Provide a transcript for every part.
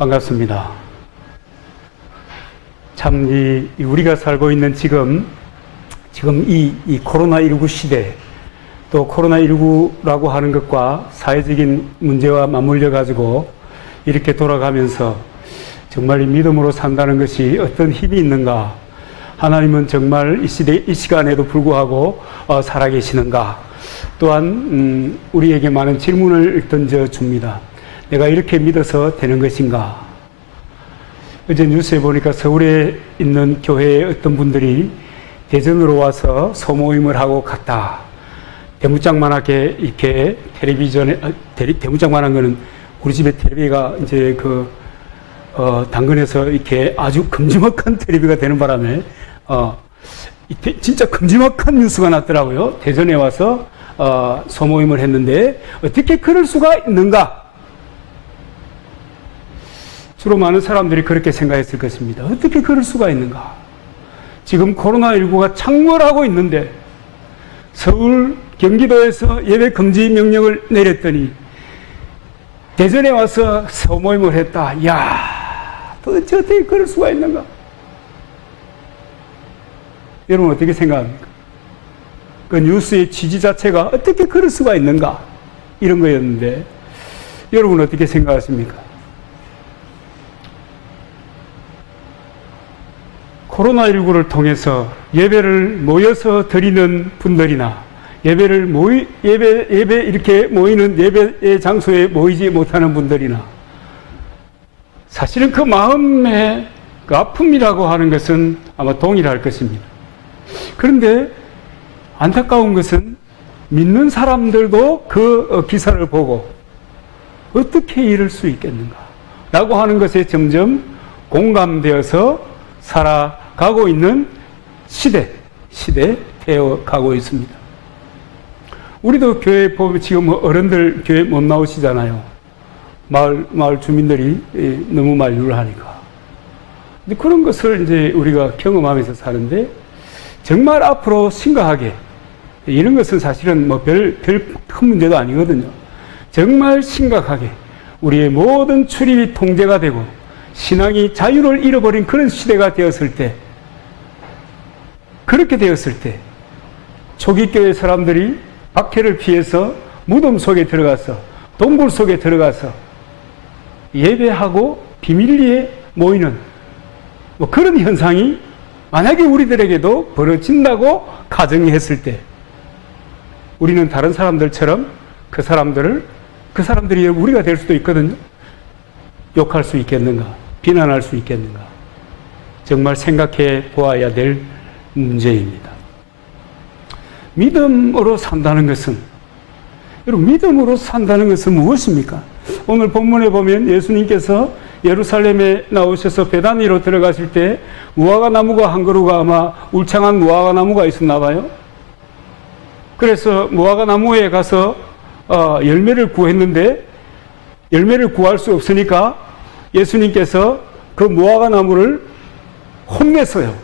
반갑습니다. 참, 우리가 살고 있는 지금 이 코로나19 시대, 또 코로나19라고 하는 것과 사회적인 문제와 맞물려 가지고 이렇게 돌아가면서 정말 이 믿음으로 산다는 것이 어떤 힘이 있는가? 하나님은 정말 이 시간에도 불구하고 살아계시는가? 또한 우리에게 많은 질문을 던져 줍니다. 내가 이렇게 믿어서 되는 것인가? 어제 뉴스에 보니까 서울에 있는 교회의 어떤 분들이 대전으로 와서 소모임을 하고 갔다. 대문짝만하게 이렇게 텔레비전에, 대문짝만한 거는 우리 집에 텔레비가 이제 당근에서 이렇게 아주 큼지막한 텔레비가 되는 바람에, 진짜 큼지막한 뉴스가 났더라고요. 대전에 와서, 소모임을 했는데, 어떻게 그럴 수가 있는가? 주로 많은 사람들이 그렇게 생각했을 것입니다. 어떻게 그럴 수가 있는가? 지금 코로나19가 창궐하고 있는데 서울, 경기도에서 예배 금지 명령을 내렸더니 대전에 와서 소모임을 했다. 이야, 도대체 어떻게 그럴 수가 있는가? 여러분 어떻게 생각합니까? 그 뉴스의 취지 자체가 어떻게 그럴 수가 있는가? 이런 거였는데 여러분 어떻게 생각하십니까? 코로나19를 통해서 예배를 모여서 드리는 분들이나 예배 이렇게 모이는 예배의 장소에 모이지 못하는 분들이나 사실은 그 마음의 그 아픔이라고 하는 것은 아마 동일할 것입니다. 그런데 안타까운 것은 믿는 사람들도 그 기사를 보고 어떻게 이럴 수 있겠는가 라고 하는 것에 점점 공감되어서 살아가고 있는 시대에 되어 가고 있습니다. 우리도 교회 보면 지금 어른들 교회 못 나오시잖아요. 마을 주민들이 너무 만류를 하니까. 근데 그런 것을 이제 우리가 경험하면서 사는데 정말 앞으로 심각하게 이런 것은 사실은 별 큰 문제도 아니거든요. 정말 심각하게 우리의 모든 출입이 통제가 되고 신앙이 자유를 잃어버린 그런 시대가 되었을 때, 그렇게 되었을 때, 초기교회 사람들이 박해를 피해서 무덤 속에 들어가서, 동굴 속에 들어가서 예배하고 비밀리에 모이는 그런 현상이 만약에 우리들에게도 벌어진다고 가정했을 때, 우리는 다른 사람들처럼 그 사람들이 우리가 될 수도 있거든요. 욕할 수 있겠는가? 비난할 수 있겠는가? 정말 생각해 보아야 될 문제입니다. 믿음으로 산다는 것은, 여러분, 믿음으로 산다는 것은 무엇입니까? 오늘 본문에 보면 예수님께서 예루살렘에 나오셔서 베다니로 들어가실 때 무화과 나무가 한 그루가 아마 울창한 무화과 나무가 있었나 봐요. 그래서 무화과 나무에 가서 열매를 구했는데 열매를 구할 수 없으니까 예수님께서 그 무화과 나무를 혼냈어요.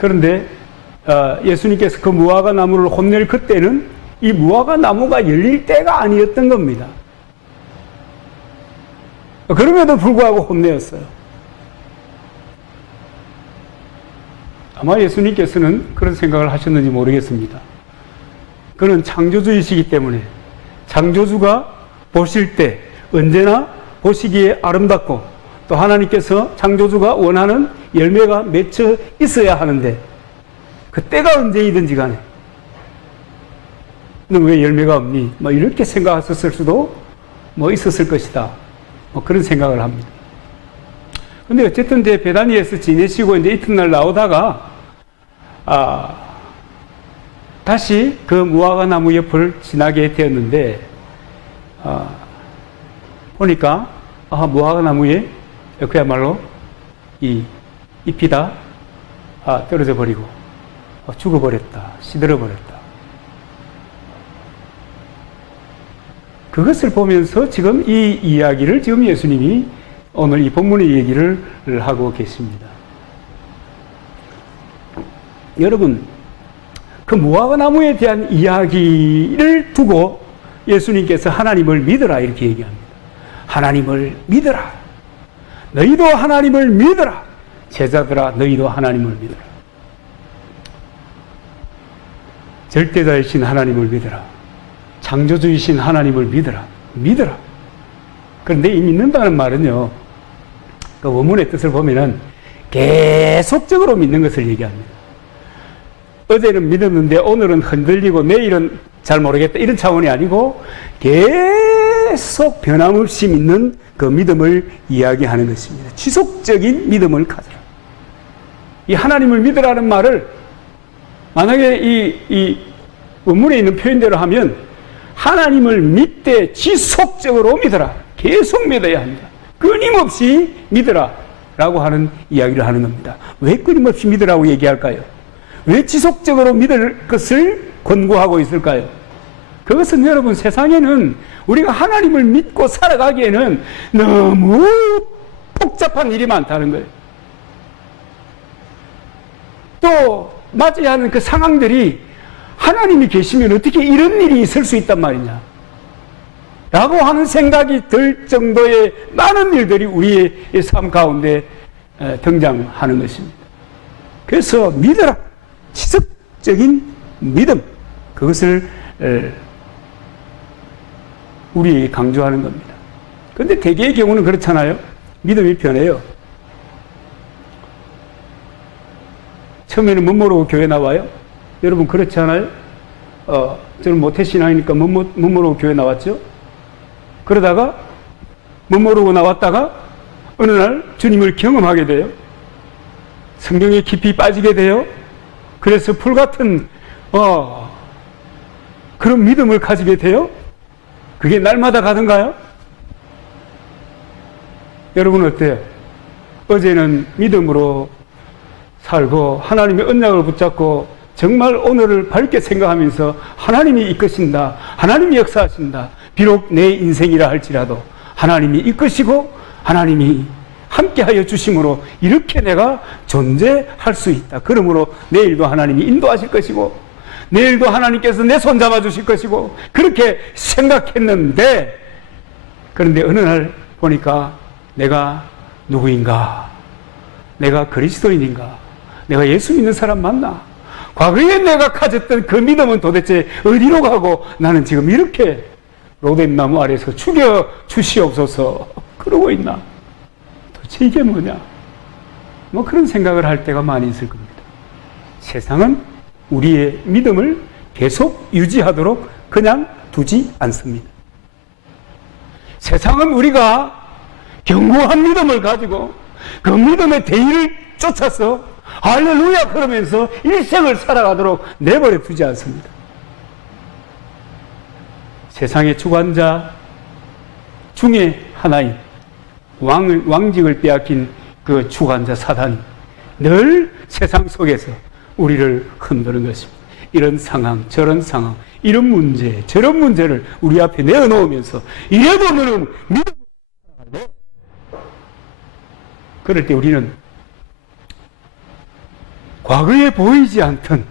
그런데 예수님께서 그 무화과 나무를 혼낼 그때는 이 무화과 나무가 열릴 때가 아니었던 겁니다. 그럼에도 불구하고 혼내었어요. 아마 예수님께서는 그런 생각을 하셨는지 모르겠습니다. 그는 창조주이시기 때문에 창조주가 보실 때 언제나 보시기에 아름답고 또 하나님께서 창조주가 원하는 열매가 맺혀 있어야 하는데 그 때가 언제이든지 간에 너 왜 열매가 없니? 이렇게 생각하셨을 수도 있었을 것이다. 그런 생각을 합니다. 근데 어쨌든 이제 베다니에서 지내시고 이제 이튿날 나오다가 다시 그 무화과 나무 옆을 지나게 되었는데 보니까 무화과 나무에 그야말로 이 잎이 다 떨어져 버리고 죽어버렸다, 시들어버렸다. 그것을 보면서 지금 이 이야기를 지금 예수님이 오늘 이 본문의 얘기를 하고 계십니다. 여러분, 그 무화과 나무에 대한 이야기를 두고 예수님께서 하나님을 믿으라 이렇게 얘기합니다. 하나님을 믿어라. 너희도 하나님을 믿어라. 제자들아, 너희도 하나님을 믿어라. 절대자이신 하나님을 믿어라. 창조주이신 하나님을 믿어라. 믿어라. 그런데 이 믿는다는 말은요, 그 원문의 뜻을 보면은 계속적으로 믿는 것을 얘기합니다. 어제는 믿었는데 오늘은 흔들리고 내일은 잘 모르겠다, 이런 차원이 아니고 계속 변함없이 믿는 그 믿음을 이야기하는 것입니다. 지속적인 믿음을 가져라. 이 하나님을 믿으라는 말을 만약에 이 원문에 있는 표현대로 하면 하나님을 믿되 지속적으로 믿어라. 계속 믿어야 한다. 끊임없이 믿어라 라고 하는 이야기를 하는 겁니다. 왜 끊임없이 믿으라고 얘기할까요? 왜 지속적으로 믿을 것을 권고하고 있을까요? 그것은 여러분, 세상에는 우리가 하나님을 믿고 살아가기에는 너무 복잡한 일이 많다는 거예요. 또 맞아야 하는 그 상황들이 하나님이 계시면 어떻게 이런 일이 있을 수 있단 말이냐 라고 하는 생각이 들 정도의 많은 일들이 우리의 삶 가운데 등장하는 것입니다. 그래서 믿어라. 지속적인 믿음, 그것을 우리에게 강조하는 겁니다. 그런데 대개의 경우는 그렇잖아요. 믿음이 변해요. 처음에는 못 모르고 교회 나와요. 여러분 그렇지 않아요? 저는 모태신앙이니까 못 모르고 교회 나왔죠. 그러다가 못 모르고 나왔다가 어느 날 주님을 경험하게 돼요. 성경에 깊이 빠지게 돼요. 그래서 불같은 그런 믿음을 가지게 돼요. 그게 날마다 가던가요? 여러분 어때요? 어제는 믿음으로 살고 하나님의 언약을 붙잡고 정말 오늘을 밝게 생각하면서 하나님이 이끄신다, 하나님이 역사하신다, 비록 내 인생이라 할지라도 하나님이 이끄시고 하나님이 함께하여 주심으로 이렇게 내가 존재할 수 있다. 그러므로 내일도 하나님이 인도하실 것이고 내일도 하나님께서 내 손 잡아주실 것이고 그렇게 생각했는데, 그런데 어느 날 보니까 내가 누구인가? 내가 그리스도인인가? 내가 예수 믿는 사람 맞나? 과거에 내가 가졌던 그 믿음은 도대체 어디로 가고 나는 지금 이렇게 로뎀나무 아래서 죽여 주시옵소서 그러고 있나? 도대체 이게 뭐냐? 뭐 그런 생각을 할 때가 많이 있을 겁니다. 세상은 우리의 믿음을 계속 유지하도록 그냥 두지 않습니다. 세상은 우리가 견고한 믿음을 가지고 그 믿음의 대의를 쫓아서 할렐루야 그러면서 일생을 살아가도록 내버려 두지 않습니다. 세상의 주관자 중에 하나인 왕직을 빼앗긴 그 주관자 사단이 늘 세상 속에서 우리를 흔드는 것입니다. 이런 상황, 저런 상황, 이런 문제, 저런 문제를 우리 앞에 내어놓으면서 이래도 너는 믿음을 살아가야 돼. 그럴 때 우리는 과거에 보이지 않던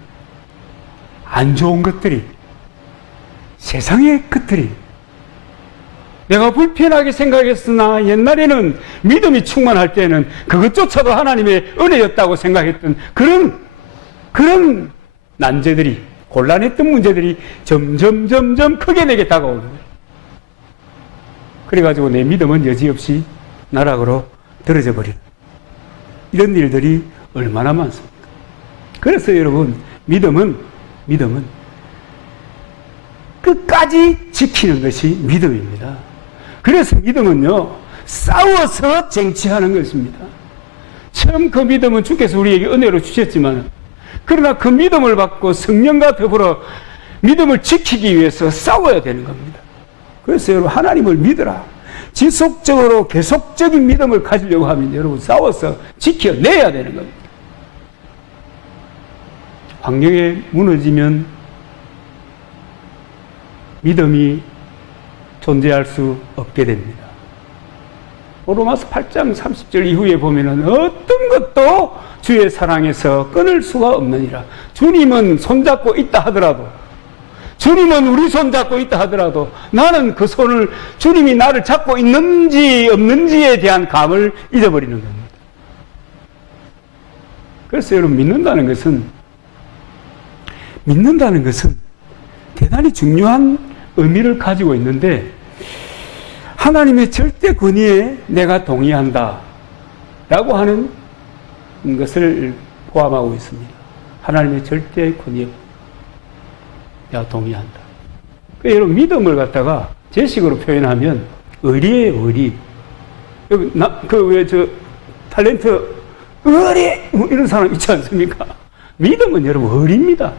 안 좋은 것들이, 세상의 것들이 내가 불편하게 생각했으나 옛날에는 믿음이 충만할 때는 그것조차도 하나님의 은혜였다고 생각했던 그런 난제들이, 곤란했던 문제들이 점점 크게 내게 다가오는 거예요. 그래가지고 내 믿음은 여지없이 나락으로 떨어져 버리는 이런 일들이 얼마나 많습니까? 그래서 여러분, 믿음은 끝까지 지키는 것이 믿음입니다. 그래서 믿음은요, 싸워서 쟁취하는 것입니다. 처음 그 믿음은 주께서 우리에게 은혜로 주셨지만, 그러나 그 믿음을 받고 성령과 더불어 믿음을 지키기 위해서 싸워야 되는 겁니다. 그래서 여러분, 하나님을 믿어라. 지속적으로 계속적인 믿음을 가지려고 하면 여러분 싸워서 지켜내야 되는 겁니다. 환경에 무너지면 믿음이 존재할 수 없게 됩니다. 로마서 8장 30절 이후에 보면은 어떤 것도 주의 사랑에서 끊을 수가 없느니라. 주님은 손잡고 있다 하더라도, 주님은 우리 손 잡고 있다 하더라도 나는 그 손을 주님이 나를 잡고 있는지 없는지에 대한 감을 잊어버리는 겁니다. 그래서 여러분 믿는다는 것은 대단히 중요한 의미를 가지고 있는데 하나님의 절대 권위에 내가 동의한다 라고 하는 것을 포함하고 있습니다. 하나님의 절대 권위에 내가 동의한다. 여러분 믿음을 갖다가 제식으로 표현하면 의리예요, 의리. 탤런트 의리 이런 사람 있지 않습니까? 믿음은 여러분 의리입니다.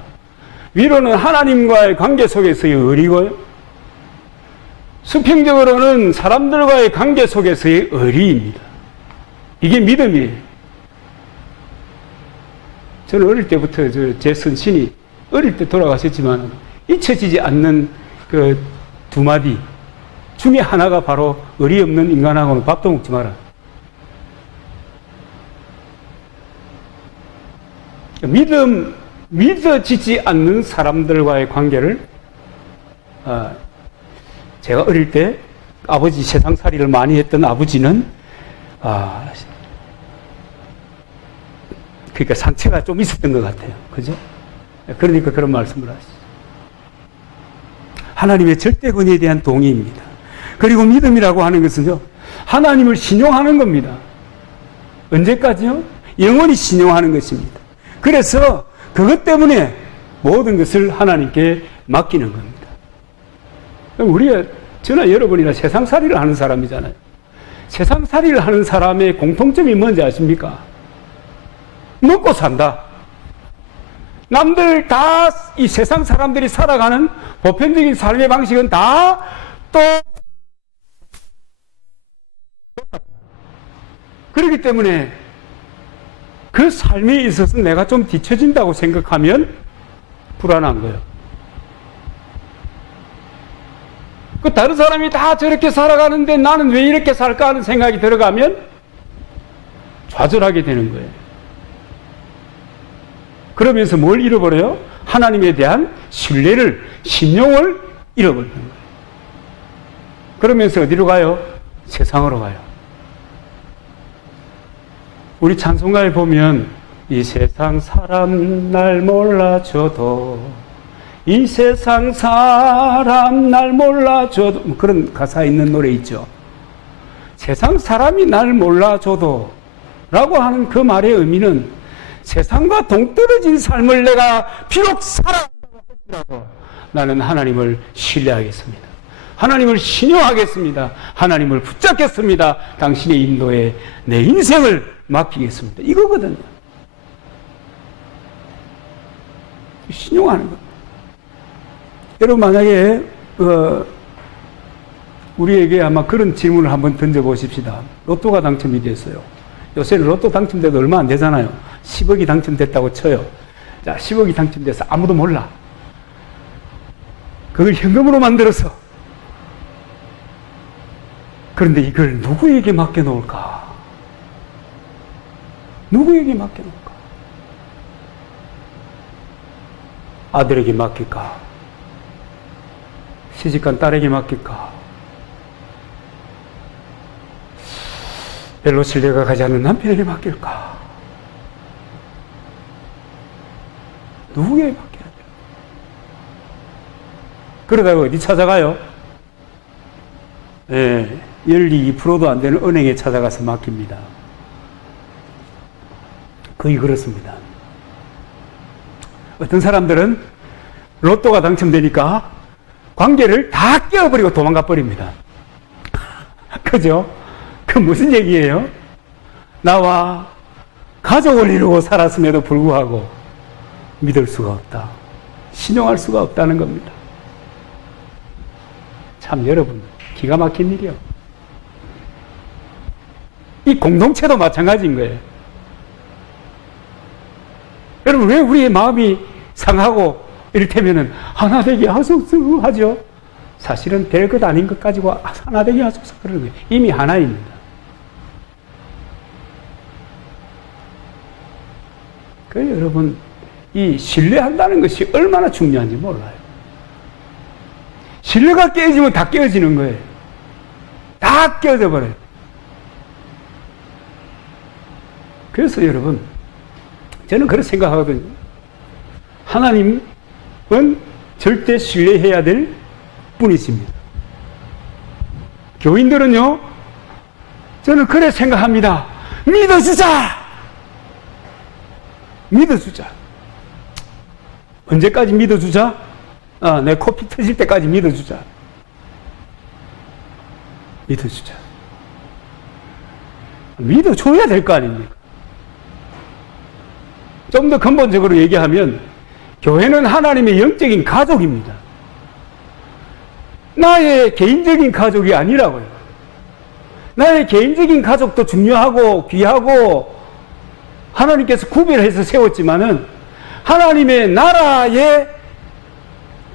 위로는 하나님과의 관계 속에서의 의리고요. 수평적으로는 사람들과의 관계 속에서의 의리입니다. 이게 믿음이에요. 저는 어릴 때부터 제 선신이 어릴 때 돌아가셨지만 잊혀지지 않는 그 두 마디 중에 하나가 바로 의리 없는 인간하고는 밥도 먹지 마라. 믿어지지 않는 사람들과의 관계를, 제가 어릴 때 아버지 세상살이를 많이 했던 아버지는, 그러니까 상처가 좀 있었던 것 같아요. 그죠? 그러니까 그런 말씀을 하시죠. 하나님의 절대 권위에 대한 동의입니다. 그리고 믿음이라고 하는 것은요, 하나님을 신용하는 겁니다. 언제까지요? 영원히 신용하는 것입니다. 그래서 그것 때문에 모든 것을 하나님께 맡기는 겁니다. 우리가, 저나 여러분이나 세상살이를 하는 사람이잖아요. 세상살이를 하는 사람의 공통점이 뭔지 아십니까? 먹고 산다. 남들 다 이 세상 사람들이 살아가는 보편적인 삶의 방식은 다 또 그렇기 때문에 그 삶에 있어서 내가 좀 뒤처진다고 생각하면 불안한 거예요. 그 다른 사람이 다 저렇게 살아가는데 나는 왜 이렇게 살까 하는 생각이 들어가면 좌절하게 되는 거예요. 그러면서 뭘 잃어버려요? 하나님에 대한 신뢰를, 신용을 잃어버리는 거예요. 그러면서 어디로 가요? 세상으로 가요. 우리 찬송가에 보면 이 세상 사람 날 몰라줘도, 이 세상 사람 날 몰라줘도, 그런 가사 있는 노래 있죠. 세상 사람이 날 몰라줘도 라고 하는 그 말의 의미는 세상과 동떨어진 삶을 내가 비록 살아간다고 할지라도 나는 하나님을 신뢰하겠습니다. 하나님을 신용하겠습니다. 하나님을 붙잡겠습니다. 당신의 인도에 내 인생을 맡기겠습니다. 이거거든요. 신용하는 것. 여러분 만약에 우리에게 아마 그런 질문을 한번 던져보십시다. 로또가 당첨이 됐어요. 요새는 로또 당첨돼도 얼마 안 되잖아요. 10억이 당첨됐다고 쳐요. 자, 10억이 당첨돼서 아무도 몰라. 그걸 현금으로 만들어서. 그런데 이걸 누구에게 맡겨놓을까? 누구에게 맡겨놓을까? 아들에게 맡길까? 시집간 딸에게 맡길까? 별로 신뢰가 가지 않는 남편에게 맡길까? 누구에게 맡겨야 돼요? 그러다가 어디 찾아가요? 예, 연리 2%도 안 되는 은행에 찾아가서 맡깁니다. 거의 그렇습니다. 어떤 사람들은 로또가 당첨되니까 관계를 다 깨어버리고 도망가 버립니다. 그죠? 그 무슨 얘기예요? 나와 가족을 이루고 살았음에도 불구하고 믿을 수가 없다. 신용할 수가 없다는 겁니다. 참 여러분, 기가 막힌 일이요. 이 공동체도 마찬가지인 거예요. 여러분, 왜 우리의 마음이 상하고 이를테면은 하나 되게 하소서 하죠? 사실은 될 것 아닌 것 가지고 하나 되게 하소서 그러는 거예요. 이미 하나입니다. 그래서 여러분, 이 신뢰한다는 것이 얼마나 중요한지 몰라요. 신뢰가 깨지면 다 깨어지는 거예요. 다 깨어져 버려요. 그래서 여러분, 저는 그렇게 생각하거든요. 하나님은 절대 신뢰해야 될 분이십니다. 교인들은요, 저는 그래 생각합니다. 믿어주자! 믿어주자. 언제까지 믿어주자? 내 코피 터질 때까지 믿어주자. 믿어주자. 믿어줘야 될 거 아닙니까? 좀 더 근본적으로 얘기하면, 교회는 하나님의 영적인 가족입니다. 나의 개인적인 가족이 아니라고요. 나의 개인적인 가족도 중요하고 귀하고 하나님께서 구별해서 세웠지만은 하나님의 나라의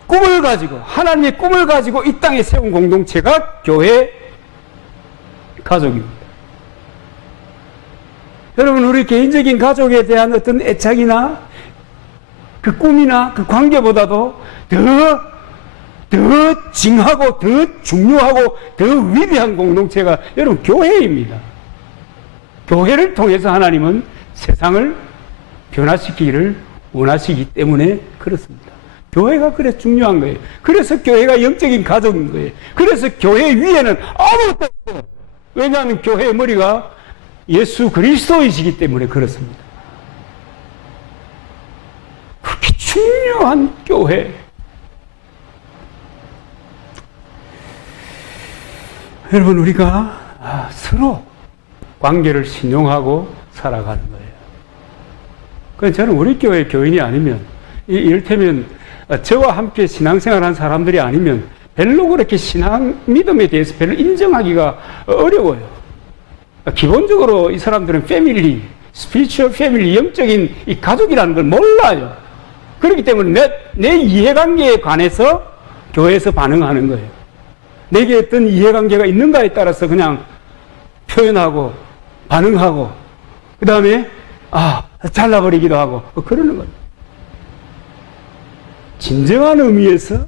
꿈을 가지고, 하나님의 꿈을 가지고 이 땅에 세운 공동체가 교회 가족입니다. 여러분, 우리 개인적인 가족에 대한 어떤 애착이나 그 꿈이나 그 관계보다도 더 징하고 더 중요하고 더 위대한 공동체가 여러분 교회입니다. 교회를 통해서 하나님은 세상을 변화시키기를 원하시기 때문에 그렇습니다. 교회가 그래 중요한 거예요. 그래서 교회가 영적인 가족인 거예요. 그래서 교회 위에는 아무것도 없어요. 왜냐하면 교회의 머리가 예수 그리스도이시기 때문에 그렇습니다. 그렇게 중요한 교회. 여러분, 우리가 서로 관계를 신용하고 살아가는 거예요. 그래서 저는 우리 교회 교인이 아니면, 이를테면 저와 함께 신앙생활한 사람들이 아니면 별로 그렇게 신앙 믿음에 대해서 별로 인정하기가 어려워요. 기본적으로 이 사람들은 패밀리, 스피리추얼 패밀리, 영적인 이 가족이라는 걸 몰라요. 그렇기 때문에 내 이해관계에 관해서 교회에서 반응하는 거예요. 내게 어떤 이해관계가 있는가에 따라서 그냥 표현하고 반응하고 그 다음에 잘라버리기도 하고 그러는 거예요. 진정한 의미에서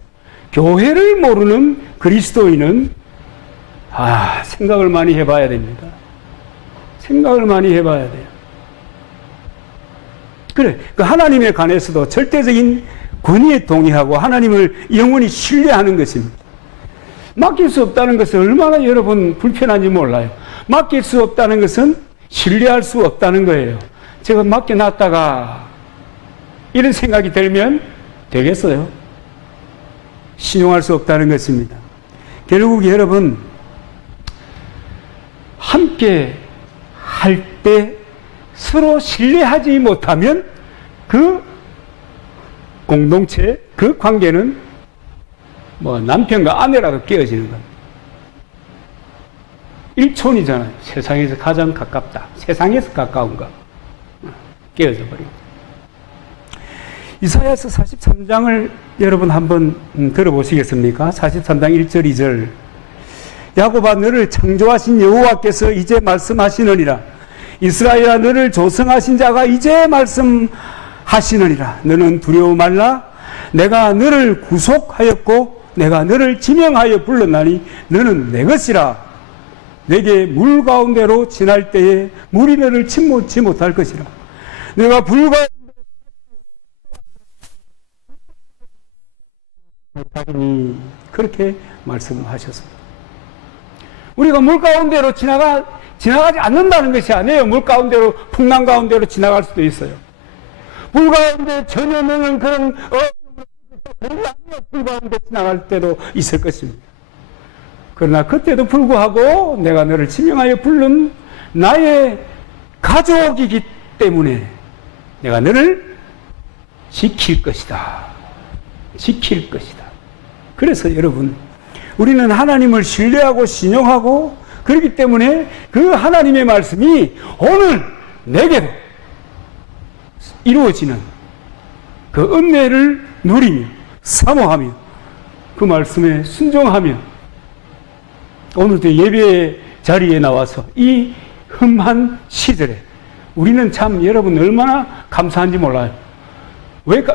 교회를 모르는 그리스도인은 생각을 많이 해봐야 됩니다. 생각을 많이 해봐야 돼요. 그래, 그 하나님에 관해서도 절대적인 권위에 동의하고 하나님을 영원히 신뢰하는 것입니다. 맡길 수 없다는 것은 얼마나 여러분 불편한지 몰라요. 맡길 수 없다는 것은 신뢰할 수 없다는 거예요. 제가 맡겨놨다가 이런 생각이 들면 되겠어요? 신용할 수 없다는 것입니다. 결국 여러분, 함께 할 때 서로 신뢰하지 못하면 그 공동체, 그 관계는 남편과 아내라도 깨어지는 겁니다. 일촌이잖아요. 세상에서 가장 가깝다. 세상에서 가까운가. 깨어져 버립니다. 이사야서 43장을 여러분 한번 들어보시겠습니까? 43장 1절 2절. 야곱아, 너를 창조하신 여호와께서 이제 말씀하시느니라. 이스라엘아, 너를 조성하신 자가 이제 말씀하시느니라. 너는 두려워 말라. 내가 너를 구속하였고 내가 너를 지명하여 불렀나니 너는 내 것이라. 내게 물 가운데로 지날 때에 물이 너를 침몰치 못할 것이라. 내가 불 가운데 못하리니. 그렇게 말씀하셨습니다. 우리가 물 가운데로 지나가지 않는다는 것이 아니에요. 물 가운데로, 풍랑 가운데로 지나갈 수도 있어요. 물 가운데 전혀 없는 그런 불 가운데 지나갈 때도 있을 것입니다. 그러나 그때도 불구하고 내가 너를 지명하여 부른 나의 가족이기 때문에 내가 너를 지킬 것이다. 지킬 것이다. 그래서 여러분, 우리는 하나님을 신뢰하고 신용하고 그렇기 때문에 그 하나님의 말씀이 오늘 내게도 이루어지는 그 은혜를 누리며 사모하며 그 말씀에 순종하며 오늘도 예배 자리에 나와서 이 험한 시절에 우리는 참 여러분 얼마나 감사한지 몰라요.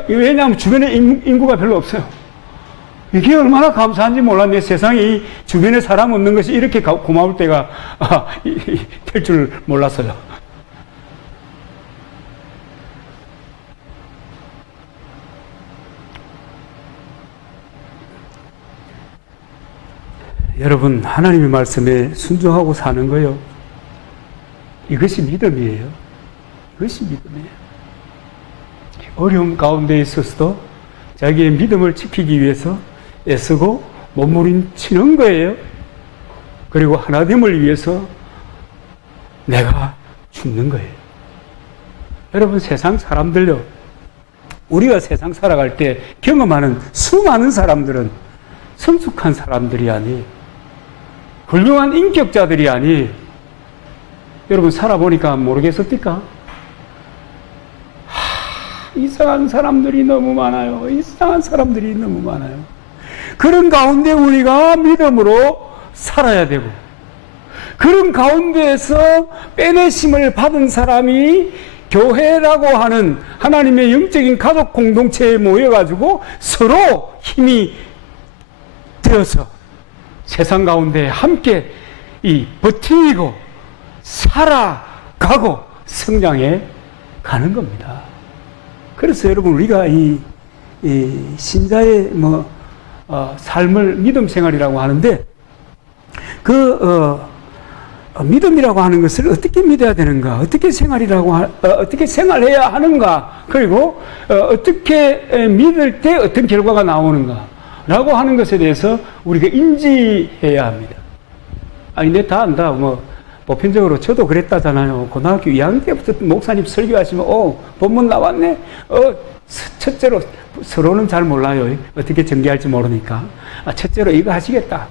왜냐하면 주변에 인구가 별로 없어요. 이게 얼마나 감사한지 몰랐네. 세상에 이 주변에 사람 없는 것이 이렇게 고마울 때가 될 줄 몰랐어요. 여러분, 하나님의 말씀에 순종하고 사는 거요. 이것이 믿음이에요. 이것이 믿음이에요. 어려움 가운데 있어서도 자기의 믿음을 지키기 위해서 애쓰고 몸부림치는 거예요. 그리고 하나님을 위해서 내가 죽는 거예요. 여러분, 세상 사람들요, 우리가 세상 살아갈 때 경험하는 수많은 사람들은 성숙한 사람들이 아니에요. 훌륭한 인격자들이 아니에요. 여러분, 살아보니까 모르겠습니까? 이상한 사람들이 너무 많아요. 이상한 사람들이 너무 많아요. 그런 가운데 우리가 믿음으로 살아야 되고, 그런 가운데에서 빼내심을 받은 사람이 교회라고 하는 하나님의 영적인 가족 공동체에 모여가지고 서로 힘이 되어서 세상 가운데 함께 버티고 살아가고 성장해 가는 겁니다. 그래서 여러분, 우리가 이 신자의 삶을 믿음 생활이라고 하는데, 믿음이라고 하는 것을 어떻게 믿어야 되는가, 어떻게 생활해야 하는가, 그리고 어떻게 믿을 때 어떤 결과가 나오는가 라고 하는 것에 대해서 우리가 인지해야 합니다. 아니, 내 다 안다. 보편적으로 저도 그랬다잖아요. 고등학교 2학년 때부터 목사님 설교하시면, 본문 나왔네. 첫째로, 서로는 잘 몰라요. 어떻게 전개할지 모르니까. 첫째로 이거 하시겠다.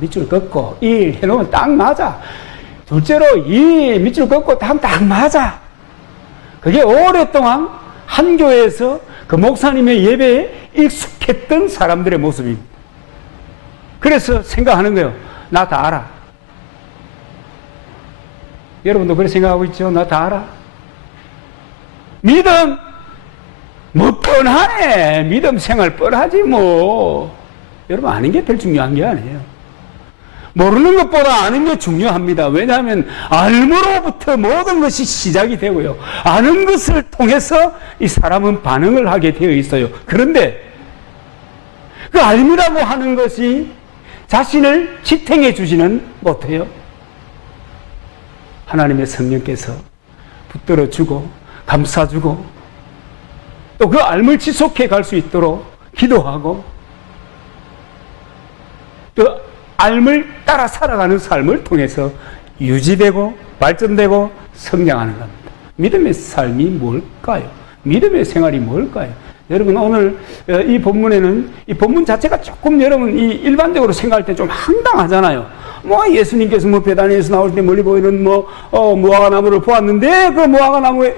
밑줄 긋고 1 해놓으면 딱 맞아. 둘째로 2 밑줄 긋고 딱 맞아. 그게 오랫동안 한 교회에서 그 목사님의 예배에 익숙했던 사람들의 모습입니다. 그래서 생각하는 거예요. 나 다 알아. 여러분도 그렇게 생각하고 있죠? 나 다 알아. 믿음, 뻔하네. 믿음 생활 뻔하지 뭐. 여러분, 아는 게 별 중요한 게 아니에요. 모르는 것보다 아는 게 중요합니다. 왜냐하면 알므로부터 모든 것이 시작이 되고요. 아는 것을 통해서 이 사람은 반응을 하게 되어 있어요. 그런데 그 알미라고 하는 것이 자신을 지탱해 주지는 못해요. 하나님의 성령께서 붙들어 주고 감싸주고 또 그 알을 지속해 갈 수 있도록 기도하고 또 알을 따라 살아가는 삶을 통해서 유지되고 발전되고 성장하는 겁니다. 믿음의 삶이 뭘까요? 믿음의 생활이 뭘까요? 여러분, 오늘 이 본문에는 이 본문 자체가 조금 여러분 일반적으로 생각할 때 좀 황당하잖아요. 예수님께서 베다니에서 나올 때 멀리 보이는 무화과 나무를 보았는데 그 무화과 나무에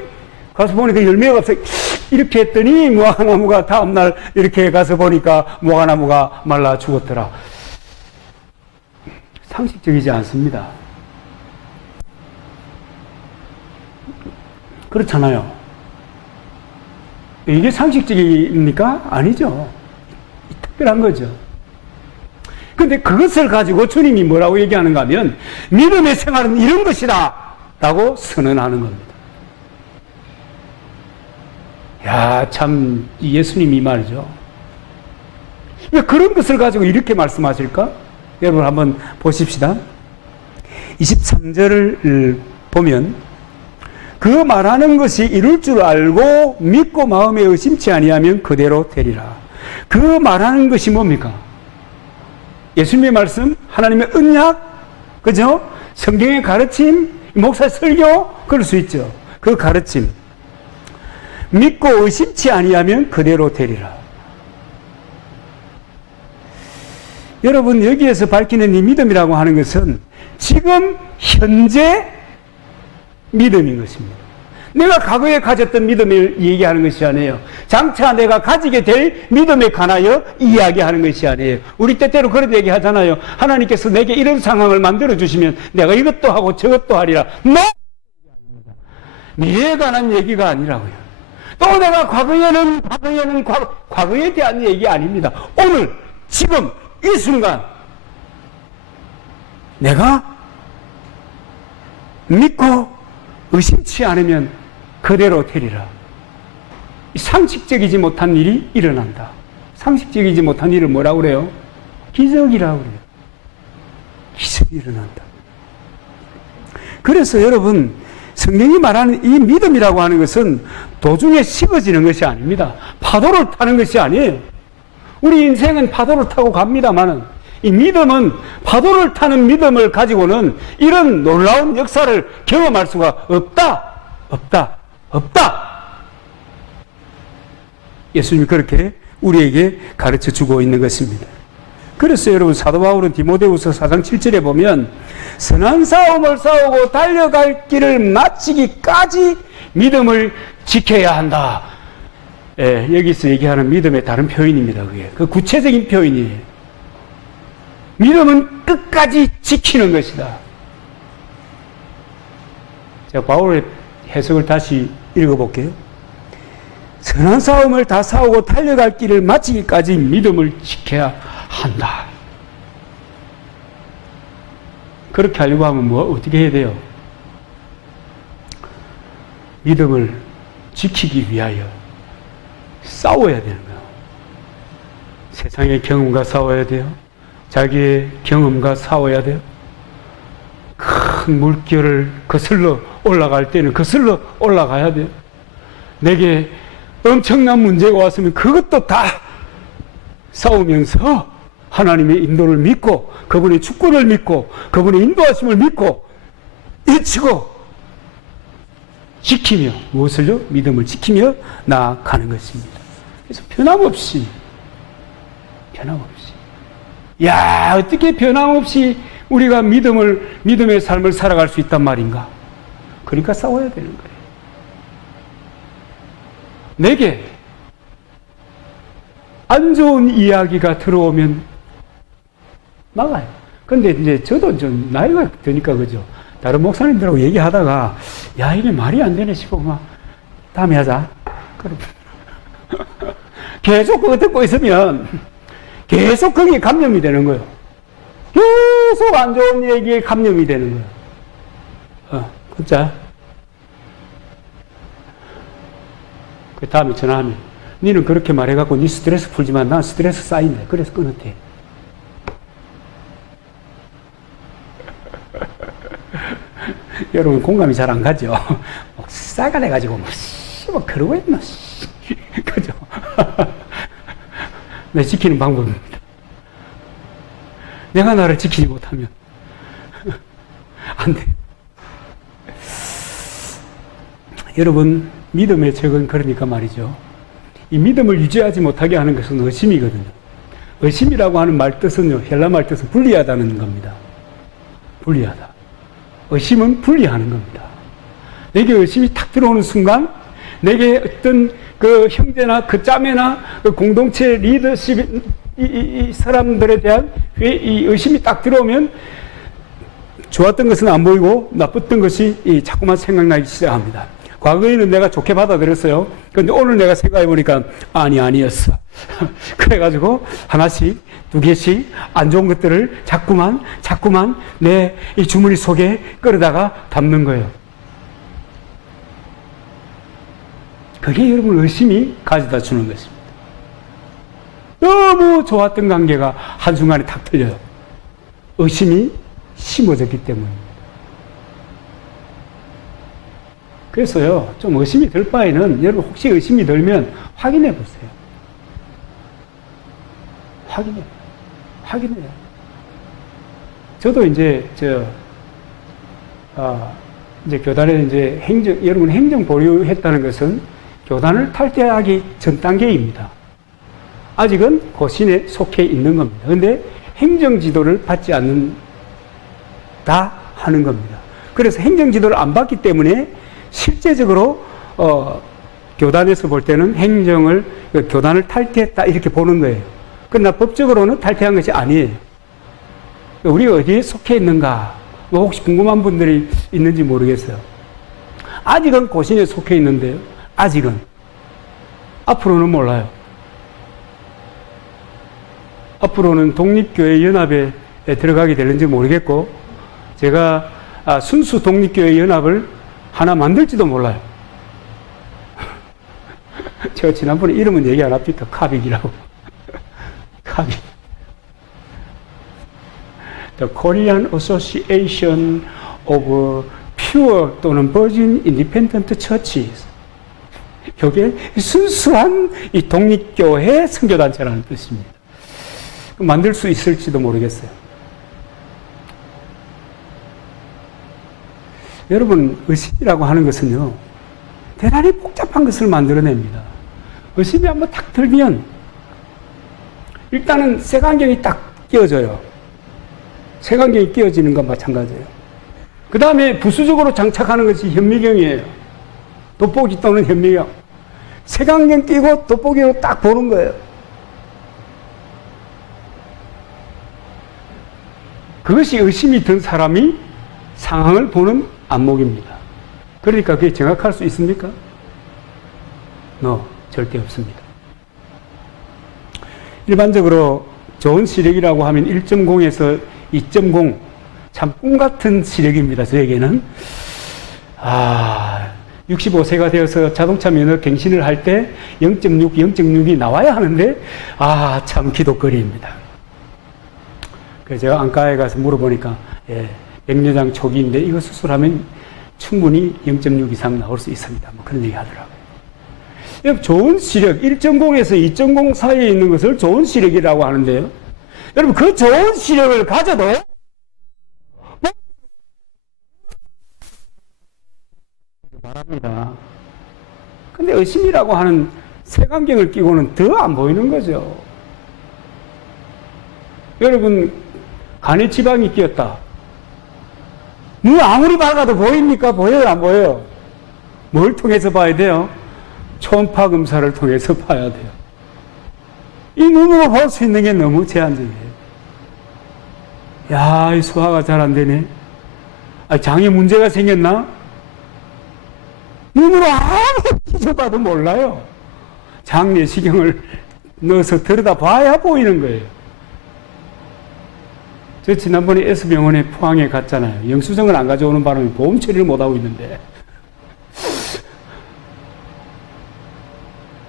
가서 보니까 열매가 없어요. 이렇게 했더니 무화과 나무가 다음날 이렇게 가서 보니까 무화과 나무가 말라 죽었더라. 상식적이지 않습니다. 그렇잖아요. 이게 상식적입니까? 아니죠. 특별한 거죠. 근데 그것을 가지고 주님이 뭐라고 얘기하는가 하면 믿음의 생활은 이런 것이다 라고 선언하는 겁니다. 야, 참 예수님이 말이죠. 왜 그런 것을 가지고 이렇게 말씀하실까? 여러분 한번 보십시다. 23절을 보면 그 말하는 것이 이룰 줄 알고 믿고 마음에 의심치 아니하면 그대로 되리라. 그 말하는 것이 뭡니까? 예수님의 말씀, 하나님의 언약, 그죠? 성경의 가르침, 목사 설교, 그럴 수 있죠. 그 가르침. 믿고 의심치 아니하면 그대로 되리라. 여러분, 여기에서 밝히는 이 믿음이라고 하는 것은 지금 현재 믿음인 것입니다. 내가 과거에 가졌던 믿음을 얘기하는 것이 아니에요. 장차 내가 가지게 될 믿음에 관하여 이야기하는 것이 아니에요. 우리 때때로 그런 얘기 하잖아요. 하나님께서 내게 이런 상황을 만들어 주시면 내가 이것도 하고 저것도 하리라. 미래에 관한 얘기가 아니라고요. 또 내가 과거에 대한 얘기 아닙니다. 오늘 지금 이 순간 내가 믿고 의심치 않으면 그대로 되리라. 상식적이지 못한 일이 일어난다. 상식적이지 못한 일을 뭐라고 그래요? 기적이라고 그래요. 기적이 일어난다. 그래서 여러분, 성경이 말하는 이 믿음이라고 하는 것은 도중에 식어지는 것이 아닙니다. 파도를 타는 것이 아니에요. 우리 인생은 파도를 타고 갑니다만은 이 믿음은 파도를 타는 믿음을 가지고는 이런 놀라운 역사를 경험할 수가 없다. 예수님이 그렇게 우리에게 가르쳐 주고 있는 것입니다. 그래서 여러분, 사도 바울은 디모데후서 4장 7절에 보면 선한 싸움을 싸우고 달려갈 길을 마치기까지 믿음을 지켜야 한다. 예, 여기서 얘기하는 믿음의 다른 표현입니다. 그게 그 구체적인 표현이에요. 믿음은 끝까지 지키는 것이다. 제가 바울의 해석을 다시 읽어볼게요. 선한 싸움을 다 싸우고 달려갈 길을 마치기까지 믿음을 지켜야 한다. 그렇게 하려고 하면 어떻게 해야 돼요? 믿음을 지키기 위하여 싸워야 되는 거예요. 세상의 경험과 싸워야 돼요. 자기의 경험과 싸워야 돼요. 큰 물결을 거슬러 올라갈 때는 거슬러 올라가야 돼요. 내게 엄청난 문제가 왔으면 그것도 다 싸우면서 하나님의 인도를 믿고 그분의 주권을 믿고 그분의 인도하심을 믿고 잊히고 지키며 무엇을요? 믿음을 지키며 나아가는 것입니다. 그래서 변함없이 야, 어떻게 변함없이 우리가 믿음의 삶을 살아갈 수 있단 말인가? 그러니까 싸워야 되는 거예요. 내게 안 좋은 이야기가 들어오면 막아요. 근데 이제 저도 좀 나이가 드니까 그죠. 다른 목사님들하고 얘기하다가 야, 이게 말이 안 되네 싶고 막 다음에 하자. 그럼 계속 그거 듣고 있으면 계속 거기에 감염이 되는 거예요. 계속 안 좋은 얘기에 감염이 되는 거예요. 끊자. 그 다음에 전화하면 니는 그렇게 말해갖고 니 스트레스 풀지만 난 스트레스 쌓인대. 그래서 끊었대. 여러분 공감이 잘 안 가죠? 싸가 돼가지고 뭐 그러고 있노. 그죠? 내 지키는 방법입니다. 내가 나를 지키지 못하면 안 돼. 여러분, 믿음의 적은 그러니까 말이죠. 이 믿음을 유지하지 못하게 하는 것은 의심이거든요. 의심이라고 하는 말 뜻은요, 헬라 말 뜻은 분리하다는 겁니다. 분리하다. 의심은 분리하는 겁니다. 내게 의심이 탁 들어오는 순간, 내게 어떤 그 형제나 그 자매나 그 공동체 리더십, 이 사람들에 대한 이 의심이 딱 들어오면 좋았던 것은 안 보이고 나빴던 것이 자꾸만 생각나기 시작합니다. 과거에는 내가 좋게 받아들였어요. 그런데 오늘 내가 생각해 보니까 아니었어. 그래가지고 하나씩 두 개씩 안 좋은 것들을 자꾸만 내 이 주머니 속에 끌어다가 담는 거예요. 그게 여러분 의심이 가져다 주는 것입니다. 너무 좋았던 관계가 한순간에 탁 틀려요. 의심이 심어졌기 때문입니다. 그래서요, 좀 의심이 들 바에는 여러분 혹시 의심이 들면 확인해 보세요. 확인해요. 저도 이제 이제 교단에 이제 여러분 행정 보류했다는 것은 교단을 탈퇴하기 전 단계입니다. 아직은 고신에 속해 있는 겁니다. 그런데 행정 지도를 받지 않는다 하는 겁니다. 그래서 행정 지도를 안 받기 때문에 실제적으로 교단에서 볼 때는 교단을 탈퇴했다 이렇게 보는 거예요. 그러나 법적으로는 탈퇴한 것이 아니에요. 우리가 어디에 속해 있는가 뭐 혹시 궁금한 분들이 있는지 모르겠어요. 아직은 고신에 속해 있는데요. 아직은. 앞으로는 몰라요. 앞으로는 독립교회 연합에 들어가게 되는지 모르겠고, 제가 순수 독립교회 연합을 하나 만들지도 몰라요. 제가 지난번에 이름은 얘기 안 합니까? 카빅이라고. 카빅. The Korean Association of Pure 또는 Virgin Independent Churches. 이게 순수한 이 독립교회 선교단체라는 뜻입니다. 만들 수 있을지도 모르겠어요. 여러분, 의심이라고 하는 것은요, 대단히 복잡한 것을 만들어냅니다. 의심이 한번 딱 들면, 일단은 색안경이 딱 끼워져요. 색안경이 끼워지는 건 마찬가지예요. 그 다음에 부수적으로 장착하는 것이 현미경이에요. 돋보기 또는 현미경. 색안경 끼고 돋보기로 딱 보는 거예요. 그것이 의심이 든 사람이 상황을 보는 안목입니다. 그러니까 그게 정확할 수 있습니까? 절대 없습니다. 일반적으로 좋은 시력이라고 하면 1.0에서 2.0, 참 꿈같은 시력입니다. 저에게는. 65세가 되어서 자동차 면허 갱신을 할 때 0.6, 0.6이 나와야 하는데, 참 기독거리입니다. 그래서 제가 안과에 가서 물어보니까, 백내장 초기인데 이거 수술하면 충분히 0.6 이상 나올 수 있습니다. 뭐 그런 얘기 하더라고요. 좋은 시력, 1.0에서 2.0 사이에 있는 것을 좋은 시력이라고 하는데요. 여러분, 그 좋은 시력을 가져도 바랍니다. 근데 의심이라고 하는 색안경을 끼고는 더 안 보이는 거죠. 여러분, 간에 지방이 끼었다. 눈 아무리 밝아도 보입니까? 보여요, 안 보여요? 뭘 통해서 봐야 돼요? 초음파 검사를 통해서 봐야 돼요. 이 눈으로 볼 수 있는 게 너무 제한적이에요. 이 소화가 잘 안 되네. 장에 문제가 생겼나? 눈으로 아무리 뒤져봐도 몰라요. 장 내시경을 넣어서 들여다 봐야 보이는 거예요. 저 지난번에 S병원에 포항에 갔잖아요. 영수증을 안 가져오는 바람에 보험 처리를 못하고 있는데.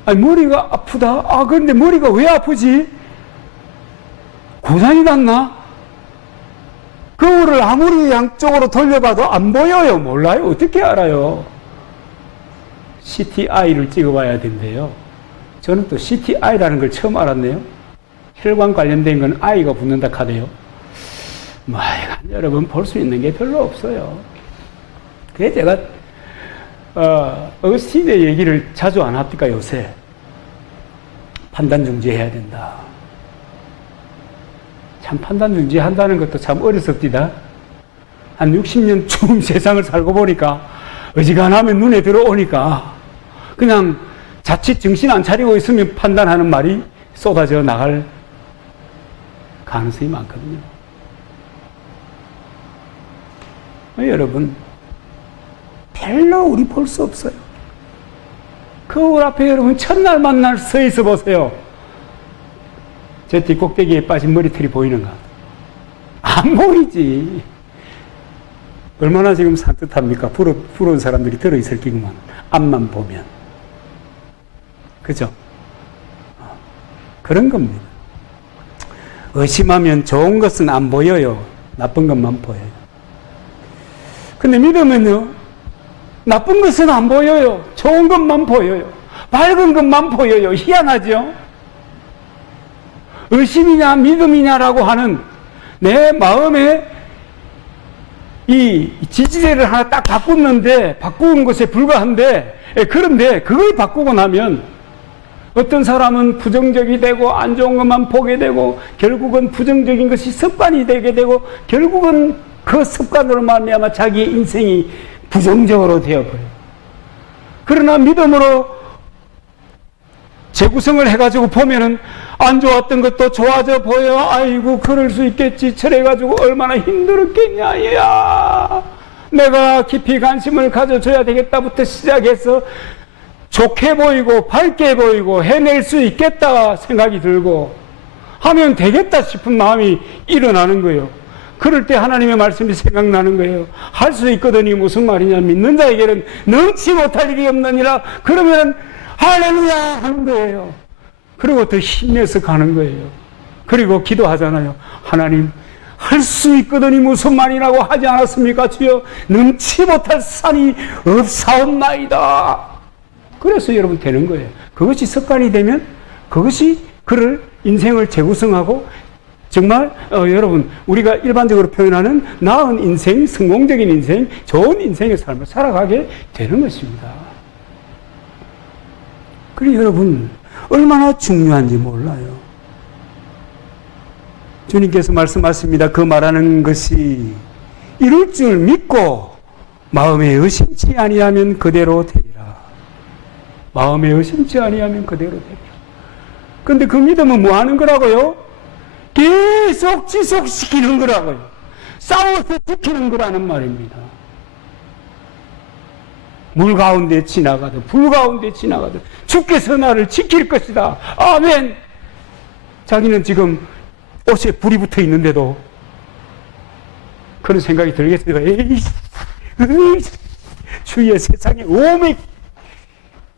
머리가 아프다? 그런데 머리가 왜 아프지? 고장이 났나? 거울을 아무리 양쪽으로 돌려봐도 안 보여요. 몰라요. 어떻게 알아요? CTI를 찍어봐야 된대요. 저는 또 CTI라는 걸 처음 알았네요. 혈관 관련된 건 I가 붙는다 카대요. 여러분, 볼 수 있는 게 별로 없어요. 그래서 제가 어스틴의 얘기를 자주 안 합니까, 요새? 판단 중지해야 된다. 참 판단 중지한다는 것도 참 어렸습니다. 한 60년쯤 세상을 살고 보니까 어지간하면 눈에 들어오니까 그냥 자칫 정신 안 차리고 있으면 판단하는 말이 쏟아져 나갈 가능성이 많거든요. 여러분, 별로 우리 볼 수 없어요. 거울 앞에 여러분 첫날 만날 서 있어 보세요. 제 뒷꼭대기에 빠진 머리털이 보이는가? 안 보이지. 얼마나 지금 산뜻합니까? 부러운 사람들이 들어있을 기구만. 앞만 보면. 그죠? 그런 겁니다. 의심하면 좋은 것은 안 보여요. 나쁜 것만 보여요. 근데 믿으면요, 나쁜 것은 안 보여요. 좋은 것만 보여요. 밝은 것만 보여요. 희한하죠? 의심이냐 믿음이냐라고 하는 내 마음에 이 지지대를 하나 딱 바꾼 것에 불과한데, 그런데 그걸 바꾸고 나면 어떤 사람은 부정적이 되고 안 좋은 것만 보게 되고 결국은 부정적인 것이 습관이 되게 되고 결국은 그 습관으로 말미암아 자기의 인생이 부정적으로 되어버려요. 그러나 믿음으로 재구성을 해가지고 보면은 안 좋았던 것도 좋아져 보여. 아이고, 그럴 수 있겠지. 저래가지고 얼마나 힘들었겠냐. 야, 내가 깊이 관심을 가져줘야 되겠다부터 시작해서 좋게 보이고 밝게 보이고 해낼 수 있겠다 생각이 들고, 하면 되겠다 싶은 마음이 일어나는 거예요. 그럴 때 하나님의 말씀이 생각나는 거예요. 할 수 있거든이 무슨 말이냐. 믿는 자에게는 능치 못할 일이 없느니라. 그러면 할렐루야 하는 거예요. 그리고 더 힘내서 가는 거예요. 그리고 기도하잖아요. 하나님, 할 수 있거든이 무슨 말이라고 하지 않았습니까? 주여, 능치 못할 산이 없사옵나이다. 그래서 여러분 되는 거예요. 그것이 습관이 되면 그것이 그를 인생을 재구성하고 정말 여러분 우리가 일반적으로 표현하는 나은 인생, 성공적인 인생, 좋은 인생의 삶을 살아가게 되는 것입니다. 그리고 여러분 얼마나 중요한지 몰라요. 주님께서 말씀하십니다. 그 말하는 것이 이룰 줄 믿고 마음에 의심치 아니하면 그대로 되리라. 마음에 의심치 아니하면 그대로 되리라. 그런데 그 믿음은 뭐 하는 거라고요? 계속 지속시키는 거라고요. 싸워서 지키는 거라는 말입니다. 물 가운데 지나가든 불 가운데 지나가든 주께서 나를 지킬 것이다. 아멘. 자기는 지금 옷에 불이 붙어 있는데도 그런 생각이 들겠어요. 에이, 주위에 세상에 오매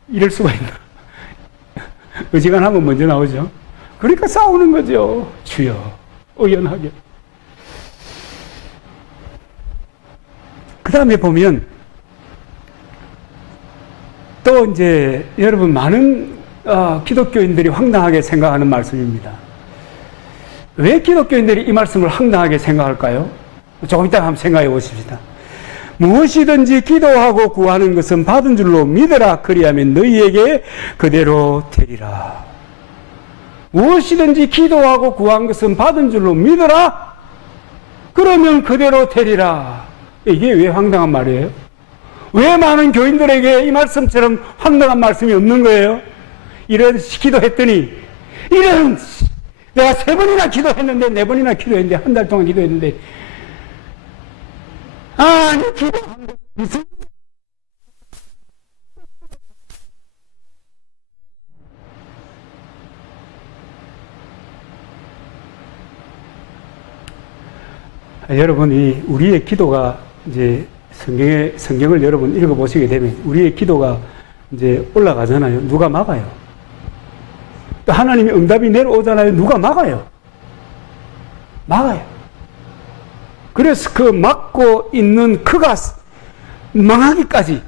이럴 수가 있나. 어지간하면 먼저 나오죠. 그러니까 싸우는 거죠. 주여, 의연하게. 그 다음에 보면 또 이제 여러분 많은 기독교인들이 황당하게 생각하는 말씀입니다. 왜 기독교인들이 이 말씀을 황당하게 생각할까요? 조금 이따 한번 생각해 보십시다. 무엇이든지 기도하고 구하는 것은 받은 줄로 믿으라. 그리하면 너희에게 그대로 되리라. 무엇이든지 기도하고 구한 것은 받은 줄로 믿으라. 그러면 그대로 되리라. 이게 왜 황당한 말이에요? 왜 많은 교인들에게 이 말씀처럼 황당한 말씀이 없는 거예요? 이런 기도했더니 이런 내가 3번이나 기도했는데 4번이나 기도했는데 한 달 동안 기도했는데 아니 기도한 것 무슨 여러분이 우리의 기도가 이제 성경을 여러분 읽어보시게 되면 우리의 기도가 이제 올라가잖아요. 누가 막아요? 또 하나님의 응답이 내려오잖아요. 누가 막아요? 막아요. 그래서 그 막고 있는 그가 망하기까지,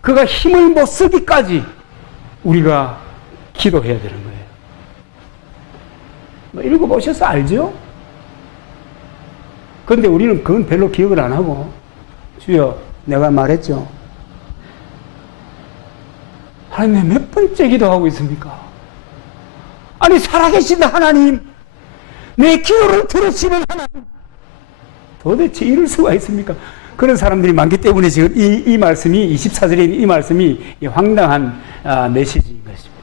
그가 힘을 못 쓰기까지 우리가 기도해야 되는 거예요. 뭐 읽어보셔서 알죠? 그런데 우리는 그건 별로 기억을 안 하고, 주여, 내가 말했죠. 하나님, 몇 번째 기도하고 있습니까? 아니, 살아계신 하나님, 내 기도를 들으시는 하나님, 도대체 이럴 수가 있습니까? 그런 사람들이 많기 때문에 지금 이 말씀이, 24절에 이 말씀이 황당한 메시지인 것입니다.